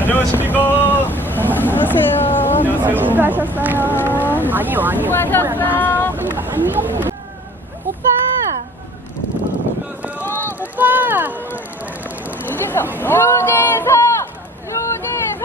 안녕하십니까. 안녕하세요. 안녕하세요. 수고하셨어요. 아니요, 아니요. 수고하셨어. 오빠. 오빠. 유재석. 유재석. 유재석.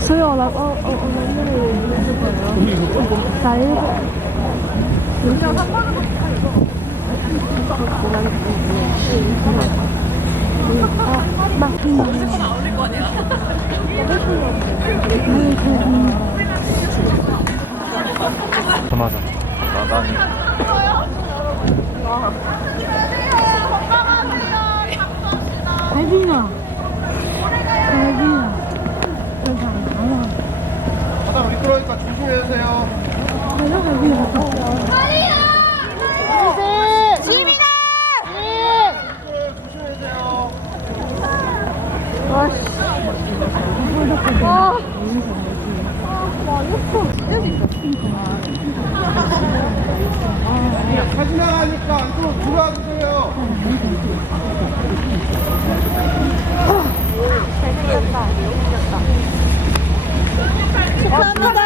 소영아, 나, 어, 어, 어, 나 이거 나 일곱. 맞아. 나단이. 갈비나. 갈비나. 바다 미끄러니까 조심해주세요. 가자, 갈비나. 지민아. 조심해주세요. 사진 나가니까 안으로 들어와 주세요. 축하합니다.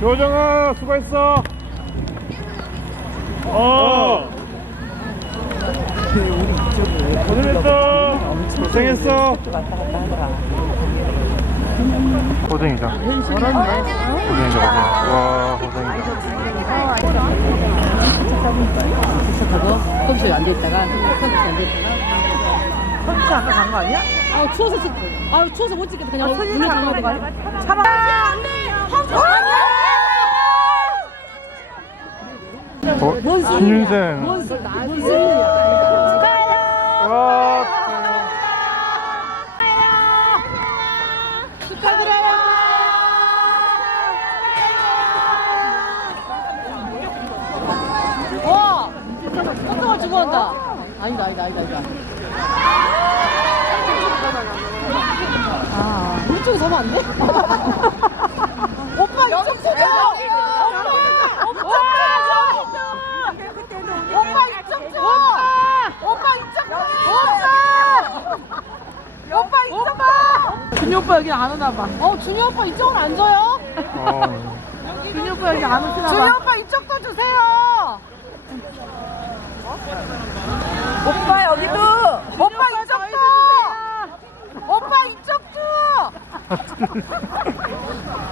조정아, 수고했어. 어. 고생했어. 고생했어. 고생이다. 고생이다, 고생. 와, 고생이다. 하고 컴퓨터 앉아 있다가 컴퓨터 앉아 있다가 선수 아까 간 거 아니야? 아 추워서 찍- 아 추워서 못 찍겠다 그냥 눈을 감아야 돼. 차라. 어, 신윤생. 뭔 소리 뭔 소리야? 와, 와, 깜짝을 주고 한다. 아니다, 아니다, 아니다, 아니다. 아, 우리 쪽에 서면 안 돼? 오빠 이쪽 서줘. 오빠, 오빠, 오빠 이쪽 줘. 오빠 이쪽 줘. 오빠. 오빠 이쪽 봐. 준이 오빠 여기 안 오나 봐. 어, 준이 오빠 이쪽은 안 줘요? 어. 준이 오빠 여기 안 오시나 준이 봐. 오빠 이쪽도 주세요. 오빠 여기도. 오빠 이쪽도. 오빠 이쪽도.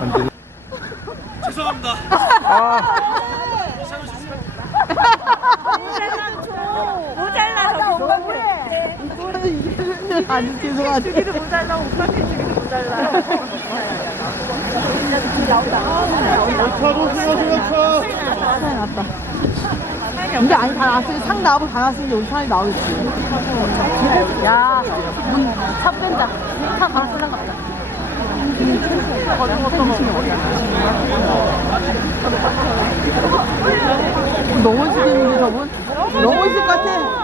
안 돼. 죄송합니다. 아, 모자라서 오빠 그래. 아니 죄송하지. 주기도 모자라. 오빠한테 주기도 모자라. 차로 수고하세요, 상이 났다. 근데 아니 다 나왔으니 상 나오고 다 나왔으니 여기 상이 나오겠지. 야, 문, 차 뺀다. 차 바로 쓸랑 같다. 넘어지겠는데 저분? 넘어질 것 같아.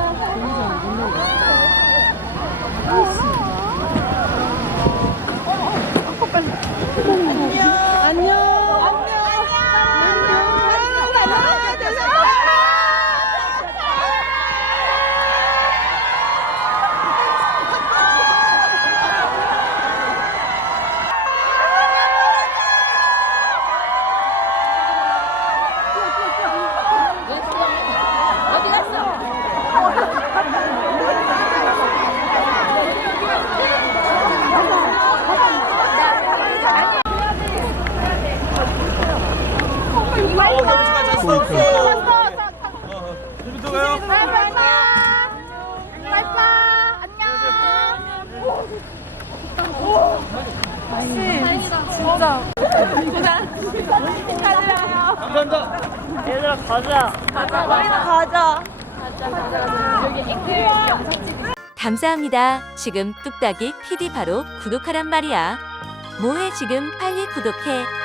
안녕 안녕 어, 너무 시간 잤어. 어, 재밌어 가요. 감사합니다. 얘들아 가자. 가자. 가자. 감사합니다. 지금 뚝딱이 PD 바로 구독하란 말이야. 뭐해 지금 빨리 구독해.